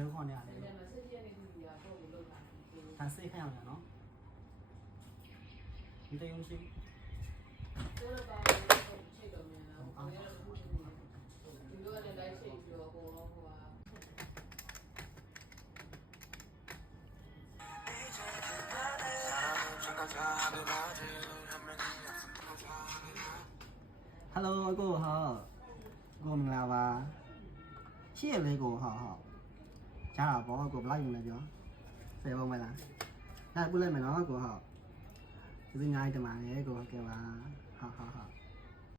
ယ်လိုခေါ်နေရလဲဒါစိတ်ခိုင်းအောင်နော်ဒီတယုံရှိဟယ်လိုအကိုဟောကိုမင်္ဂလာပါရှိရလေကိုဟောကြားတာပေါ့ကိုဘလောက်ယူလဲပြောဆယ်ပုံမလားဒါပူလိုက်မယ်နော်ကိုဟောဒီညားတမန်လေကိုကဲပါ